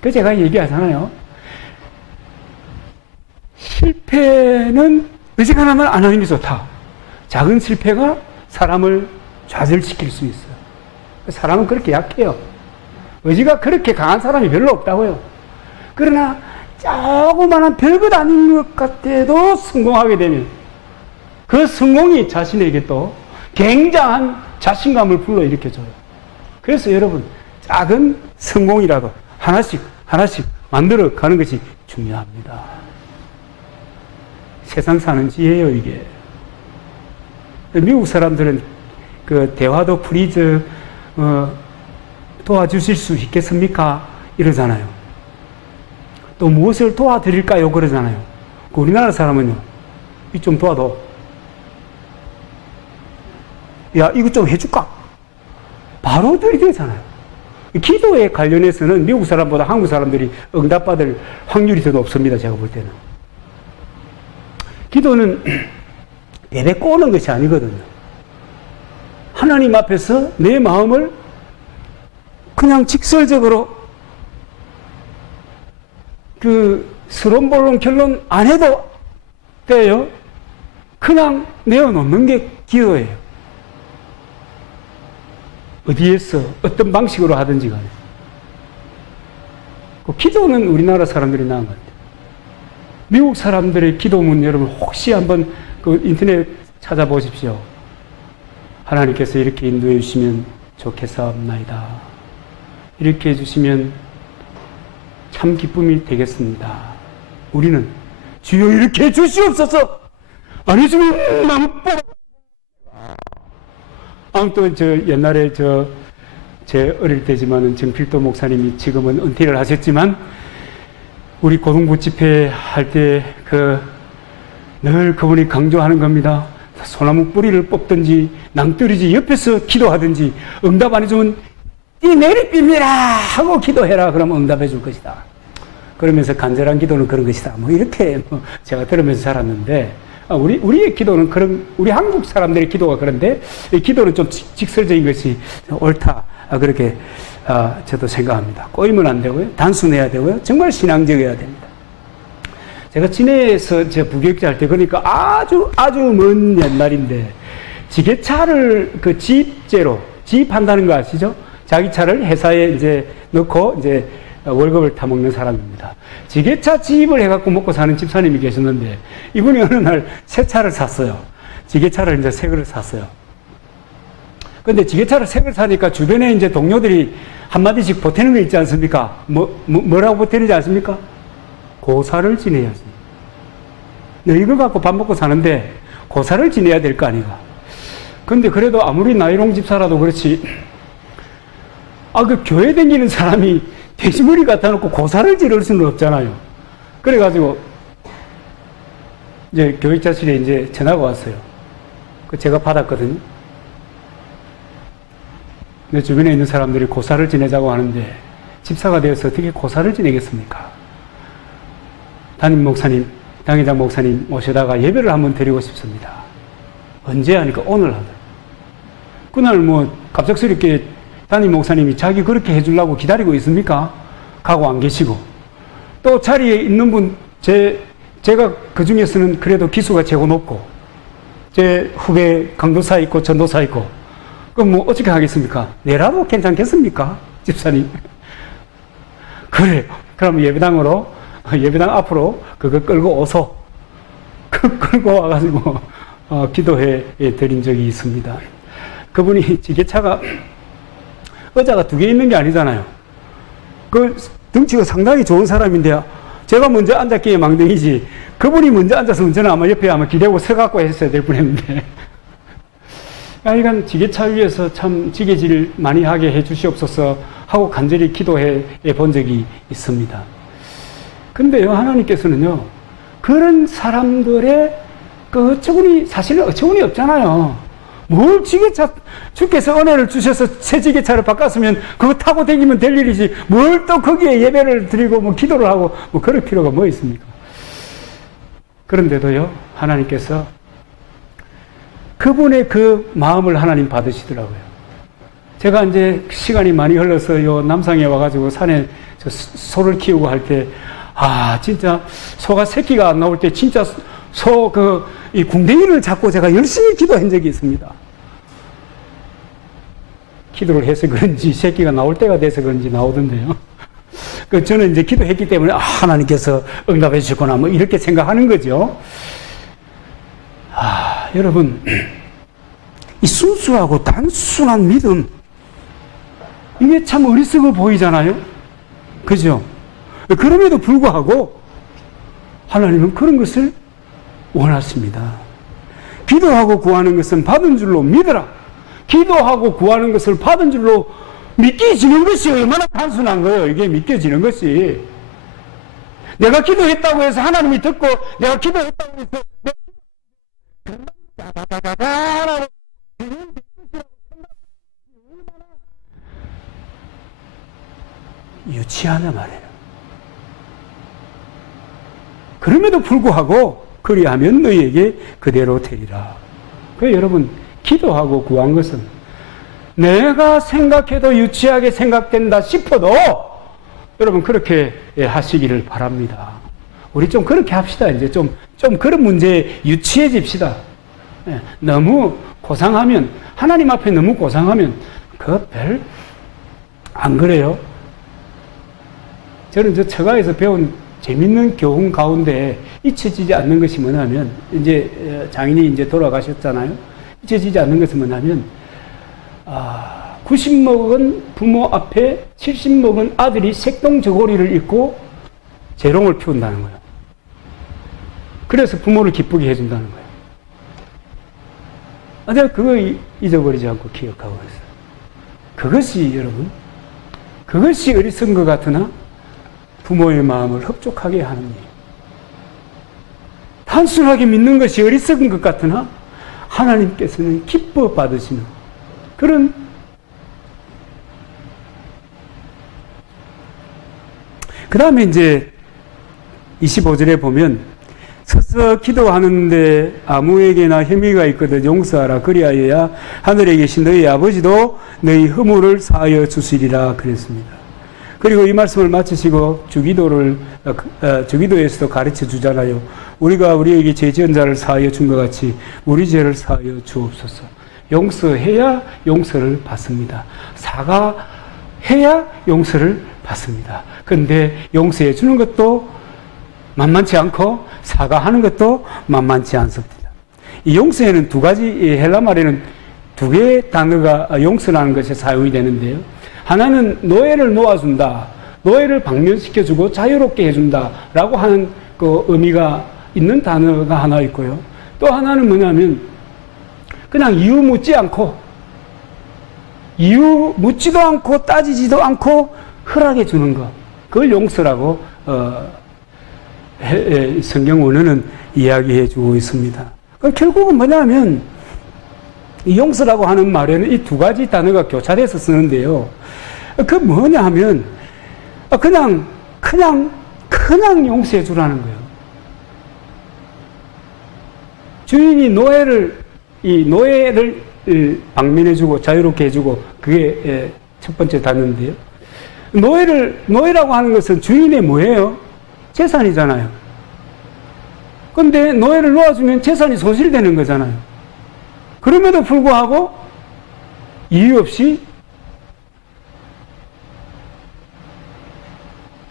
그래서 제가 얘기하잖아요. 실패는 어지간하면 안 하는 게 좋다. 작은 실패가 사람을 좌절시킬 수 있어요. 사람은 그렇게 약해요. 의지가 그렇게 강한 사람이 별로 없다고요. 그러나 조그마한 별것 아닌 것 같아도 성공하게 되면 그 성공이 자신에게 또 굉장한 자신감을 불러일으켜줘요. 그래서 여러분, 작은 성공이라도 하나씩 만들어 가는 것이 중요합니다. 세상 사는 지혜예요, 이게. 미국 사람들은 그 대화도 프리즈 도와주실 수 있겠습니까? 이러잖아요. 또 무엇을 도와드릴까요? 그러잖아요. 우리나라 사람은요, 이 좀 도와줘. 야, 이거 좀 해줄까? 바로 들이대잖아요. 기도에 관련해서는 미국 사람보다 한국 사람들이 응답받을 확률이 더 높습니다. 제가 볼 때는. 기도는 베베 꼬는 것이 아니거든요. 하나님 앞에서 내 마음을 그냥 직설적으로 서론본론 결론 안 해도 돼요. 그냥 내어놓는 게 기도예요. 어디에서 어떤 방식으로 하든지 간에. 기도는 우리나라 사람들이 나은 것 같아요. 미국 사람들의 기도문 여러분 혹시 한번 그 인터넷 찾아보십시오. 하나님께서 이렇게 인도해 주시면 좋겠사옵나이다. 이렇게 해주시면 참 기쁨이 되겠습니다. 우리는 주여 이렇게 해주시옵소서. 안 해주면 나무 뽑아. 아무튼 옛날에 제 어릴 때지만은 정필도 목사님이 지금은 은퇴를 하셨지만 우리 고등부 집회 할 때 늘 그분이 강조하는 겁니다. 소나무 뿌리를 뽑든지 낭떠러지 옆에서 기도하든지 응답 안 해주면 이 내리빕니다 하고 기도해라. 그러면 응답해 줄 것이다. 그러면서 간절한 기도는 그런 것이다. 이렇게 제가 들으면서 자랐는데 우리의 기도는 우리 한국 사람들의 기도가 그런데 이 기도는 좀 직설적인 것이 옳다. 그렇게 저도 생각합니다. 꼬이면 안 되고요. 단순해야 되고요. 정말 신앙적이어야 됩니다. 제가 진해에서 부교육자 할 때 그러니까 아주 먼 옛날인데 지게차를 지입제로 지입한다는 거 아시죠? 자기 차를 회사에 이제 넣고 이제 월급을 타먹는 사람입니다. 지게차 지입을 해갖고 먹고 사는 집사님이 계셨는데 이분이 어느 날 새 차를 샀어요. 지게차를 이제 새 거를 샀어요. 근데 지게차를 새 걸 사니까 주변에 이제 동료들이 한마디씩 보태는 거 있지 않습니까? 뭐라고 보태는지 아십니까? 고사를 지내야지. 너 이거 갖고 밥 먹고 사는데 고사를 지내야 될 거 아니가. 근데 그래도 아무리 나이롱 집사라도 그렇지, 그 교회 다니는 사람이 돼지머리 갖다 놓고 고사를 지를 수는 없잖아요. 그래가지고 이제 교육자실에 이제 전화가 왔어요. 제가 받았거든요. 내 주변에 있는 사람들이 고사를 지내자고 하는데 집사가 되어서 어떻게 고사를 지내겠습니까? 담임 목사님, 당회장 목사님 모셔다가 예배를 한번 드리고 싶습니다. 언제 하니까 오늘 하더라고요. 그날 갑작스럽게 담임 목사님이 자기 그렇게 해주려고 기다리고 있습니까? 가고 안 계시고. 또 자리에 있는 분, 제가 그 중에서는 그래도 기수가 최고 높고, 제 후배 강도사 있고 전도사 있고, 그럼 어떻게 하겠습니까? 내라도 괜찮겠습니까? 집사님. 그래요. 그럼 예배당 앞으로 그거 끌고 오소. 끌고 와가지고, 기도해 드린 적이 있습니다. 그분이 지게차가 의자가 2개 있는 게 아니잖아요. 등치가 상당히 좋은 사람인데 제가 먼저 앉았기에 망정이지 그분이 먼저 앉아서 저는 아마 옆에 기대고 서갖고 했어야 될 뻔했는데 이건 지게차 위에서 참 지게질 많이 하게 해주시옵소서 하고 간절히 기도해 본 적이 있습니다. 근데요, 하나님께서는요, 그런 사람들의 사실은 어처구니 없잖아요. 뭘 지게차, 주께서 은혜를 주셔서 새 지게차를 바꿨으면 그거 타고 다니면 될 일이지 뭘 또 거기에 예배를 드리고 기도를 하고 그럴 필요가 뭐 있습니까? 그런데도요, 하나님께서 그분의 그 마음을 하나님 받으시더라고요. 제가 이제 시간이 많이 흘러서 요 남상에 와가지고 산에 소를 키우고 할 때, 진짜 소가 새끼가 안 나올 때 진짜 이 궁뎅이를 잡고 제가 열심히 기도한 적이 있습니다. 기도를 해서 그런지 새끼가 나올 때가 돼서 그런지 나오던데요. 저는 이제 기도했기 때문에 하나님께서 응답해 주셨구나 이렇게 생각하는 거죠. 여러분, 이 순수하고 단순한 믿음, 이게 참 어리석어 보이잖아요. 그죠? 그럼에도 불구하고 하나님은 그런 것을 원하십니다. 기도하고 구하는 것은 받은 줄로 믿으라. 기도하고 구하는 것을 받은 줄로 믿겨지는 것이 얼마나 단순한 거예요. 이게 믿겨지는 것이. 내가 기도했다고 해서 하나님이 듣고 내가 기도했다고 해서 유치하냐 말이에요. 그럼에도 불구하고 그리하면 너희에게 그대로 되리라. 여러분, 기도하고 구한 것은 내가 생각해도 유치하게 생각된다 싶어도 여러분 그렇게 하시기를 바랍니다. 우리 좀 그렇게 합시다. 이제 좀 그런 문제에 유치해집시다. 너무 고상하면, 하나님 앞에 너무 고상하면 안 그래요? 저는 처가에서 배운 재밌는 교훈 가운데 잊혀지지 않는 것이 뭐냐면, 이제 장인이 이제 돌아가셨잖아요. 잊혀지지 않는 것은 뭐냐면, 90 먹은 부모 앞에 70 먹은 아들이 색동저고리를 입고 재롱을 피운다는 거예요. 그래서 부모를 기쁘게 해준다는 거예요. 내가 그거 잊어버리지 않고 기억하고 있어요. 그것이 여러분, 그것이 어리석은 것 같으나 부모의 마음을 흡족하게 하는 일. 단순하게 믿는 것이 어리석은 것 같으나 하나님께서는 기뻐 받으시는 그런. 그 다음에 이제 25절에 보면, 서서 기도하는데 아무에게나 혐의가 있거든 용서하라. 그리하여야 하늘에 계신 너희 아버지도 너희 허물을 사하여 주시리라 그랬습니다. 그리고 이 말씀을 마치시고 주기도에서도 가르쳐 주잖아요. 우리가 우리에게 죄 지은 자를 사하여 준 것 같이 우리 죄를 사하여 주옵소서. 용서해야 용서를 받습니다. 사과해야 용서를 받습니다. 그런데 용서해 주는 것도 만만치 않고 사과하는 것도 만만치 않습니다. 이 용서에는 두 가지, 헬라 말에는 두 개의 단어가 용서라는 것에 사용이 되는데요. 하나는 노예를 놓아준다, 노예를 방면시켜주고 자유롭게 해준다 라고 하는 그 의미가 있는 단어가 하나 있고요. 또 하나는 뭐냐면 그냥 이유 묻지도 않고 따지지도 않고 허락해 주는 것, 그걸 용서라고 성경 원어는 이야기해 주고 있습니다. 그럼 결국은 뭐냐면 이 용서라고 하는 말에는 이 두 가지 단어가 교차돼서 쓰는데요. 그 뭐냐 하면 그냥 용서해 주라는 거예요. 주인이 노예를 방면해 주고 자유롭게 해주고, 그게 첫 번째 단어인데요. 노예라고 하는 것은 주인의 뭐예요? 재산이잖아요. 그런데 노예를 놓아주면 재산이 손실되는 거잖아요. 그럼에도 불구하고 이유 없이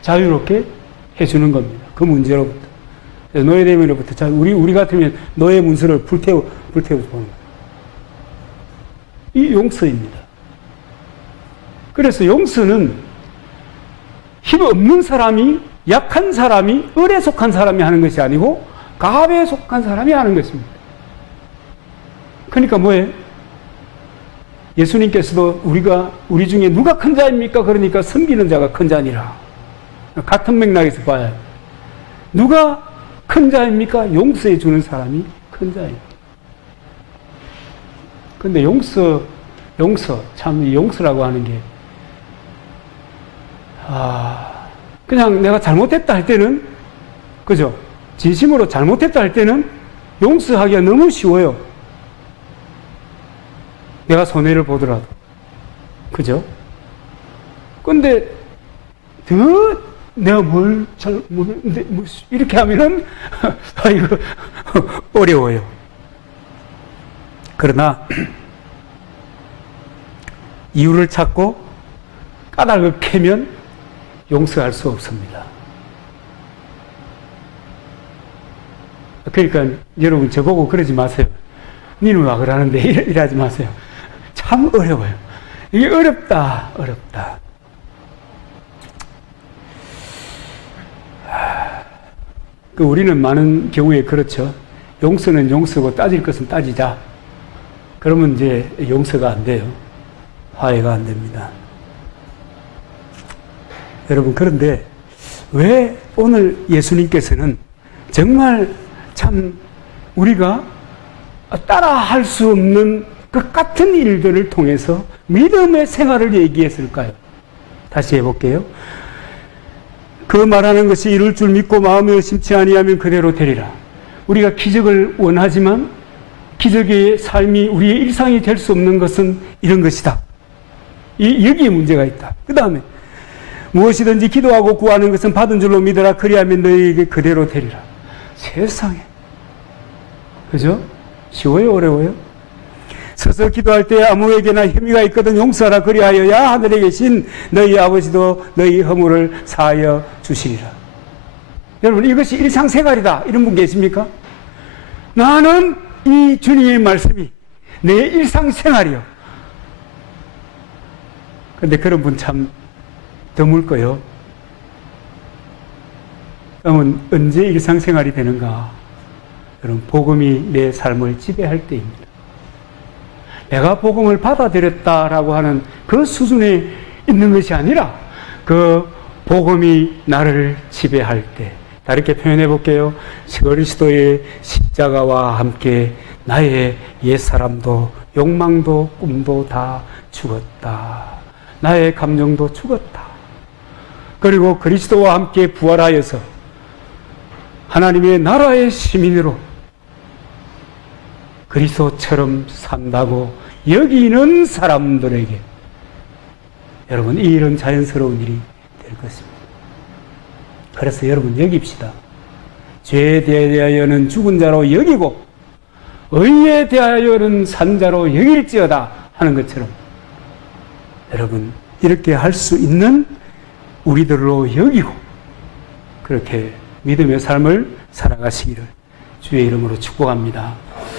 자유롭게 해주는 겁니다. 그 문제로부터. 노예됨으로부터 우리 같으면 노예 문서를 불태워 보는 거예요. 이 용서입니다. 그래서 용서는 힘 없는 사람이, 약한 사람이, 을에 속한 사람이 하는 것이 아니고 갑에 속한 사람이 하는 것입니다. 그러니까 뭐예요? 예수님께서도 우리 중에 누가 큰 자입니까? 그러니까 섬기는 자가 큰 자니라. 같은 맥락에서 봐야. 누가 큰 자입니까? 용서해 주는 사람이 큰 자입니다. 근데 참 용서라고 하는 게, 그냥 내가 잘못했다 할 때는, 그죠? 진심으로 잘못했다 할 때는 용서하기가 너무 쉬워요. 내가 손해를 보더라도. 그죠? 근데 내가 이렇게 하면은, 이거 어려워요. 그러나, 이유를 찾고 까닭을 캐면 용서할 수 없습니다. 그러니까 여러분 저보고 그러지 마세요. 니는 와 그러는데 이러지 마세요. 참 어려워요. 이게 어렵다. 우리는 많은 경우에 그렇죠. 용서는 용서고 따질 것은 따지자. 그러면 이제 용서가 안 돼요. 화해가 안 됩니다. 여러분, 그런데 왜 오늘 예수님께서는 정말 참 우리가 따라할 수 없는 그 같은 일들을 통해서 믿음의 생활을 얘기했을까요? 다시 해볼게요. 그 말하는 것이 이룰 줄 믿고 마음에 의심치 아니하면 그대로 되리라. 우리가 기적을 원하지만 기적의 삶이 우리의 일상이 될 수 없는 것은 이런 것이다. 여기에 문제가 있다. 그 다음에 무엇이든지 기도하고 구하는 것은 받은 줄로 믿어라. 그리하면 너희에게 그대로 되리라. 세상에. 그죠? 쉬워요? 어려워요? 서서 기도할 때 아무에게나 혐의가 있거든 용서하라. 그리하여야 하늘에 계신 너희 아버지도 너희 허물을 사하여 주시리라. 여러분, 이것이 일상생활이다 이런 분 계십니까? 나는 이 주님의 말씀이 내 일상생활이요. 근데 그런 분 참 드물고요. 그러면 언제 일상생활이 되는가? 여러분, 복음이 내 삶을 지배할 때입니다. 내가 복음을 받아들였다라고 하는 그 수준에 있는 것이 아니라 그 복음이 나를 지배할 때, 다르게 표현해 볼게요. 그리스도의 십자가와 함께 나의 옛사람도 욕망도 꿈도 다 죽었다. 나의 감정도 죽었다. 그리고 그리스도와 함께 부활하여서 하나님의 나라의 시민으로 그리스도처럼 산다고 여기는 사람들에게 여러분, 이 일은 자연스러운 일이 될 것입니다. 그래서 여러분, 여깁시다. 죄에 대하여는 죽은 자로 여기고 의에 대하여는 산 자로 여길지어다 하는 것처럼 여러분, 이렇게 할 수 있는 우리들로 여기고 그렇게 믿음의 삶을 살아가시기를 주의 이름으로 축복합니다.